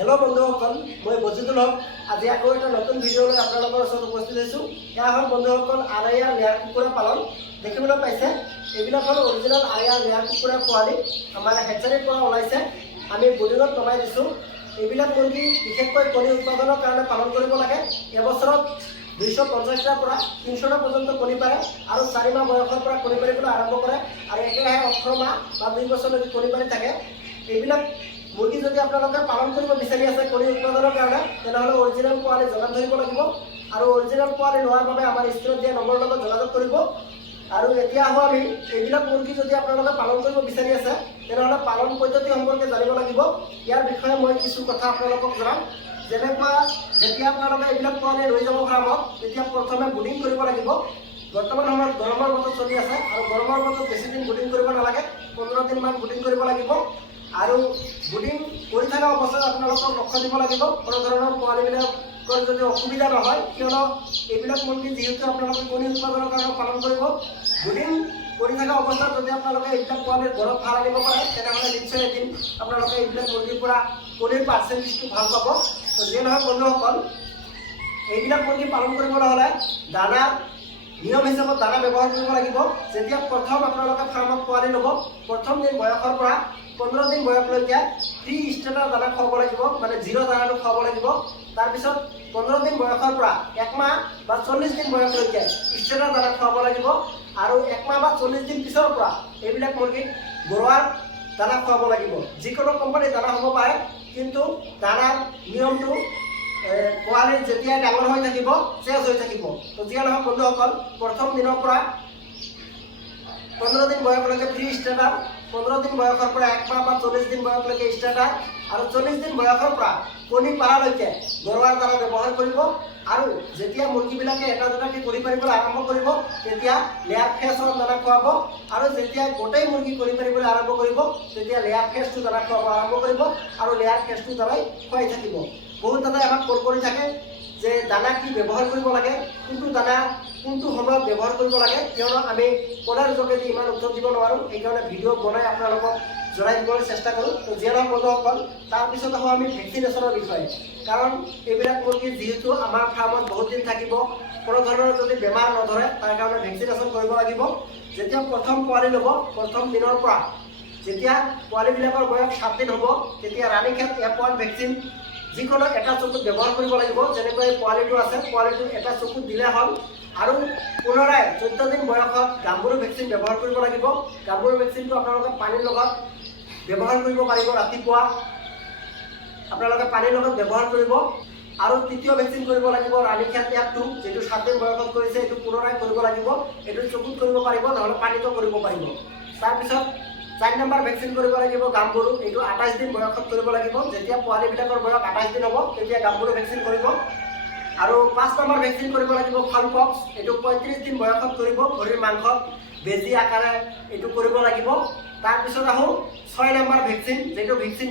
Hello बंधुসকল मैं बजिदुल हक आज आको एक नतुन भिडिओ आपलोकर ओसर उपस्थित हूँ या हल बंधुসকল आरैया लेयार कुकुरा पालन देखिबले पाइसे एबिलाक हल ओरिजिनल आरैया लेयार कुकुरा पोवाली आमार हेचारीर পৰা ওলাইছে আমি বুলিঙত নমাই দিছো एबिलाक मुर्गी विशेषকৈ कণী उत्पादনৰ কাৰণে পালন কৰিব লাগে এবছৰত 250 টা পৰা 300 টা পৰ্যন্ত কণী পাৰে আৰু 4 মাহ বয়সৰ পৰা কণী পাৰিবলৈ আৰম্ভ কৰে আৰু একেৰাহে 18 মাহ বা 2 বছৰলৈকে কণী পাৰি থাকে এবিলাক मुर्गी যদি আপোনালোকে পালন কৰিব বিচাৰি আছে কণী উৎপাদনৰ কাৰণে তেনেহলে অৰিজিনাল পোৱালি যোগান ধৰিব লাগিব আৰু অৰিজিনাল পোৱালি লোৱাৰ বাবে আমাৰ স্ক্ৰীনত দিয়া নম্বৰৰ লগত যোগাযোগ কৰিব আৰু এতিয়া আমি এইবিলাক মুৰ্গী যদি আপোনালোকে পালন কৰিব বিচাৰি আছে তেনেহলে পালন পদ্ধতি সম্পৰ্কে জানিব লাগিব ইয়াৰ বিষয়ে মই কিছু কথা আপোনালোকক জনাম যেনেকুৱা যেতিয়া আপোনালোকে এইবিলাক পোৱালি লৈ যাব ফাৰ্মত তেতিয়া প্ৰথমে বুডিং কৰিব লাগিব বৰ্তমান সময়ত গৰমৰ বতৰ চলি আছে আৰু গৰমৰ বতৰত বেছি দিন বুডিং কৰিব নালাগে 15 দিন মান বুডিং কৰিব লাগিব আৰু বুডিং কৰি থকা অৱস্থাত আপোনালোকক লক্ষ্য দিব লাগিব কোনো ধৰণৰ পোৱালিবিলাকৰ যদি অসুবিধা নহয় কিয়নো এইবিলাক মুৰ্গী যিহেতু আপোনালোকে কণী উৎপাদনৰ কাৰণে পালন কৰিব বুডিং কৰি থকা অৱস্থাত যদি আপোনালোকে এইবিলাক পোৱালিৰ ঘৰত ভাল আনিব পাৰে তেনেহ'লে নিশ্চয় এদিন আপোনালোকে এইবিলাক মুৰ্গীৰ পৰা কণীৰ পাৰ্চেণ্টেজটো ভাল পাব তো যিয়ে নহওক বন্ধুসকল এইবিলাক মুৰ্গী পালন কৰিবলৈ হ'লে দানা নিয়ম হিচাপত দানা ব্যৱহাৰ কৰিব লাগিব যেতিয়া প্ৰথম আপোনালোকে ফাৰ্মত পোৱালি ল'ব প্ৰথম দিন বয়সৰ পৰা 15 दिन বয়সলৈকে ফ্ৰী স্টাৰ্টাৰ দানা খুৱাব লাগিব মানে জিৰো দানাটো খুৱাব লাগিব তাৰ পিছত 15 दिन বয়সৰ পৰা 1 মাহ বা 40 दिन বয়সলৈকে স্টাৰ্টাৰ দানা খুৱাব লাগিব আৰু 1 মাহ বা 40 दिन পিছৰ পৰা এইবিলাক মুৰ্গী গৰুৱাৰ দানা খুৱাব লাগিব যিকোনো কোম্পানীৰ দানা হ'ব পাৰে কিন্তু দানাৰ নিয়মটো পোৱালি যেতিয়া ডাঙৰ হৈ থাকিব চেঞ্জ হৈ থাকিব তো যিয়ে নহওক বন্ধুসকল প্ৰথম দিনৰ পৰা 15 दिन বয়সলৈকে ফ্ৰী স্টাৰ্টাৰ 15 दिन বয়সৰ পৰা 1 মাহ বা 40 दिन বয়সলৈকে স্টাৰ্টাৰ আৰু 40 दिन বয়সৰ পৰা কণী পাৰালৈকে গৰুৱাৰ দানা ব্যৱহাৰ কৰিব আৰু যেতিয়া মুৰ্গীবিলাকে এটা দুটাকে কণী পাৰিবলৈ আৰম্ভ কৰিব তেতিয়া লেয়াৰ ফেছৰ দানা খুৱাব আৰু যেতিয়া গোটেই মুৰ্গী কণী পাৰিবলৈ আৰম্ভ কৰিব তেতিয়া লেয়াৰ ফেছটো দানা খুৱাব আৰম্ভ কৰিব আৰু লেয়াৰ ফেছটো দানাই খুৱাই থাকিব বহুত দাদাই আমাক কল কৰি থাকে যে দানা কি ব্যৱহাৰ কৰিব লাগে কোনটো দানা কোনটো সময়ত ব্যৱহাৰ কৰিব লাগে কিয়নো আমি কলাৰ যোগেদি ইমান উত্তৰ দিব নোৱাৰোঁ এইকাৰণে ভিডিঅ' বনাই আপোনালোকক জনাই দিবলৈ চেষ্টা কৰোঁ তো যিয়ে নহওক বন্ধুসকল তাৰপিছত আহোঁ আমি ভেকচিনেশ্যনৰ বিষয়ে কাৰণ এইবিলাক মুৰ্গী যিহেতু আমাৰ ফাৰ্মত বহুত দিন থাকিব কোনো ধৰণৰ যদি বেমাৰ নধৰে তাৰ কাৰণে ভেকচিনেশ্যন কৰিব লাগিব যেতিয়া প্ৰথম পোৱালি ল'ব প্ৰথম দিনৰ পৰা যেতিয়া পোৱালিবিলাকৰ বয়স 7 দিন হ'ব তেতিয়া ৰাণীক্ষেত F1 ভেকচিন যিকোনো এটা চকুত ব্যৱহাৰ কৰিব লাগিব যেনেকৈ পোৱালিটো আছে পোৱালিটো এটা চকুত দিলে হ'ল আৰু পুনৰাই 14 दिन বয়সত গাম্বুৰু ভেকচিন ব্যৱহাৰ কৰিব লাগিব গাম্বুৰু ভেকচিনটো আপোনালোকে পানীৰ লগত ব্যৱহাৰ কৰিব পাৰিব ৰাতিপুৱা আপোনালোকে পানীৰ লগত ব্যৱহাৰ কৰিব আৰু তৃতীয় ভেকচিন কৰিব লাগিব ৰাণীক্ষেত F2 যেটো 7 दिन বয়সত কৰিছে এটো পুনৰাই কৰিব লাগিব এটো চকুত কৰিব পাৰিব নহলে পানীতো কৰিব পাৰিব তাৰ পিছত 4 নম্বৰ ভেকচিন কৰিব লাগিব গাম্বুৰু এটো 28 दिन বয়সত কৰিব লাগিব যেতিয়া পোৱালিবিলাকৰ বয়স 28 दिन হ'ব তেতিয়া গাম্বুৰু ভেকচিন কৰিব আৰু 5 নম্বৰ ভেকচিন কৰিব লাগিব ফালপক্স এটো 35 दिन বয়সত কৰিব ভৰিৰ মাংসত বেজি আকাৰে এটো কৰিব লাগিব তাৰ পিছত আহো 6 নম্বৰ ভেকচিন যেটো ভেকচিন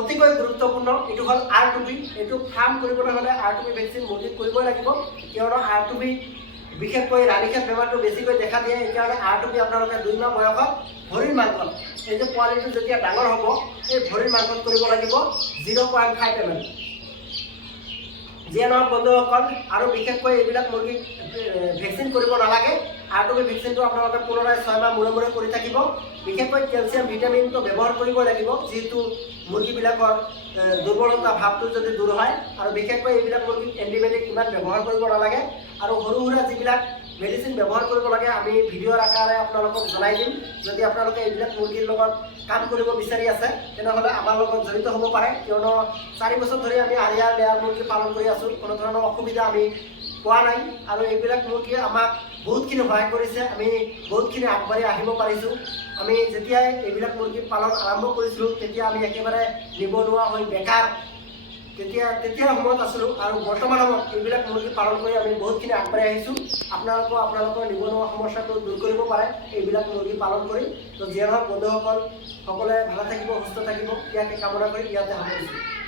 অতিকৈ গুৰুত্বপূৰ্ণ এটো হল R2B এটো ফাৰ্ম কৰিবলৈ হলে R2B ভেকচিন মুৰ্গীত কৰিবই লাগিব কিয়নো R2B বিশেষকৈ ৰাণীক্ষেত বেমাৰটো বেছিকৈ দেখা দিয়ে এইকাৰণে R2B আপোনালোকে 2 মাহ বয়সত ভৰিৰ মাংসত এই যে পোৱালিটো যেতিয়া ডাঙৰ হ'ব এই ভৰিৰ মাংসত কৰিব লাগিব 0.5 ml যিয়ে নহওক বন্ধুসকল আৰু বিশেষকৈ এইবিলাক মুৰ্গী ভেকচিন কৰিব নালাগে R2B ভেকচিনটো আপোনালোকে পুনৰাই 6 মাহ মূৰে মূৰে কৰি থাকিব বিশেষকৈ কেলছিয়াম ভিটামিনটো ব্যৱহাৰ কৰিব লাগিব যেহেতু মুৰ্গীবিলাকৰ দুৰ্বলতা ভাৱটো যদি দূৰ হয় আৰু বিশেষকৈ এইবিলাক মুৰ্গী এন্টিবায়টিক ইমান ব্যৱহাৰ কৰিব নালাগে আৰু সৰু সুৰা যিবিলাক মেডিচিন ব্যৱহাৰ কৰিব লাগে আমি ভিডিঅ'ৰ আকাৰে আপোনালোকক জনাই দিম যদি আপোনালোকে এইবিলাক মুৰ্গীৰ লগত কাম কৰিব বিচাৰি আছে তেনেহ'লে আমাৰ লগত জড়িত হ'ব পাৰে কিয়নো 4 বছৰ ধৰি আমি আৰিয়া লেয়াৰ মুৰ্গী পালন কৰি আছোঁ কোনো ধৰণৰ অসুবিধা আমি পোৱা নাই আৰু এইবিলাক মুৰ্গী আমাক বহুতখিনি সহায় কৰিছে আমি বহুতখিনি আগবাঢ়ি আহিব পাৰিছোঁ আমি যেতিয়াই এইবিলাক মুৰ্গী পালন আৰম্ভ কৰিছিলোঁ তেতিয়া আমি একেবাৰে নিবনুৱা হৈ বেকাৰ তেতিয়া সময়ত আছিলোঁ আৰু বৰ্তমান সময়ত এইবিলাক মুৰ্গী পালন কৰি আমি বহুতখিনি আগবাঢ়ি আহিছোঁ আপোনালোকৰ নিবনুৱা সমস্যাটো দূৰ কৰিব পাৰে এইবিলাক মুৰ্গী পালন কৰি তো যিয়ে নহওক বন্ধুসকল সকলোৱে ভালে থাকিব সুস্থ থাকিব ইয়াকে কামনা কৰি ইয়াতে সামৰিছোঁ।